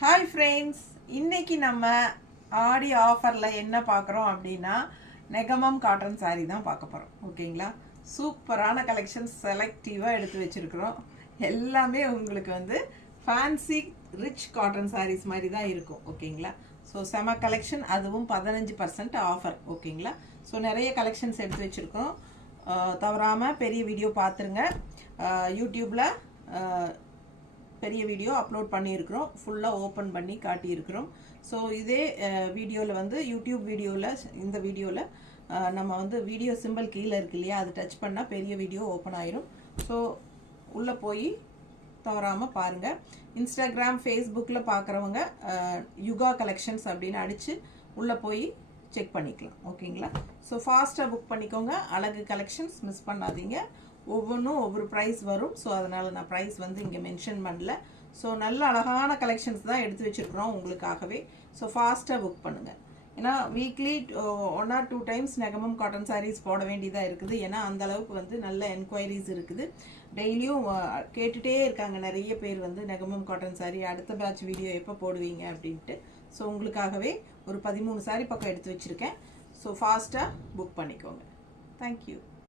Hi friends, இன்னைக்கு நம்ம ஆடி ஆஃபரில் என்ன பார்க்குறோம் அப்படின்னா நெகமம் காட்டன் சாரீ தான் பார்க்க போகிறோம். ஓகேங்களா, சூப்பரான கலெக்ஷன்ஸ் செலக்டிவாக எடுத்து வச்சுருக்குறோம். எல்லாமே உங்களுக்கு வந்து ஃபேன்சி ரிச் காட்டன் சாரீஸ் மாதிரி தான் இருக்கும். ஓகேங்களா, ஸோ செம கலெக்ஷன், அதுவும் 15% ஆஃபர். ஓகேங்களா, ஸோ நிறைய கலெக்ஷன்ஸ் எடுத்து வச்சுருக்கோம். தவறாமல் பெரிய வீடியோ பார்த்துருங்க. யூடியூப்பில் பெரிய வீடியோ அப்லோட் பண்ணியிருக்கிறோம், ஃபுல்லாக ஓப்பன் பண்ணி காட்டியிருக்கிறோம். ஸோ இதே வீடியோவில் வந்து யூடியூப் வீடியோவில் இந்த வீடியோவில் நம்ம வந்து வீடியோ சிம்பிள் கீழே இருக்கு இல்லையா, அது டச் பண்ணால் பெரிய வீடியோ ஓப்பன் ஆயிரும். ஸோ உள்ளே போய் தவறாமல் பாருங்கள். இன்ஸ்டாகிராம் ஃபேஸ்புக்கில் பார்க்குறவங்க யுகா கலெக்ஷன்ஸ் அப்படின்னு அடித்து உள்ளே போய் செக் பண்ணிக்கலாம். ஓகேங்களா, ஸோ ஃபாஸ்ட்டாக புக் பண்ணிக்கோங்க. அழகு கலெக்ஷன்ஸ் மிஸ் பண்ணாதீங்க. ஒவ்வொன்றும் ஒவ்வொரு ப்ரைஸ் வரும். ஸோ அதனால் நான் ப்ரைஸ் வந்து இங்கே மென்ஷன் பண்ணல. ஸோ நல்ல அழகான கலெக்ஷன்ஸ் தான் எடுத்து வச்சுருக்குறோம் உங்களுக்காகவே. ஸோ ஃபாஸ்ட்டாக புக் பண்ணுங்கள். ஏன்னா weekly 1 or 2 times Negamam cotton saris போட வேண்டியதாக இருக்குது. ஏன்னா அந்தளவுக்கு வந்து நல்ல என்கொயரிஸ் இருக்குது. டெய்லியும் கேட்டுகிட்டே இருக்காங்க நிறைய பேர் வந்து நெகமம் காட்டன் சாரீ அடுத்த பேட்ச் வீடியோ எப்போ போடுவீங்க அப்படின்ட்டு. ஸோ உங்களுக்காகவே ஒரு 13 சாரீ பக்கம் எடுத்து வச்சுருக்கேன். ஸோ ஃபாஸ்ட்டாக புக் பண்ணிக்கோங்க. தேங்க்யூ.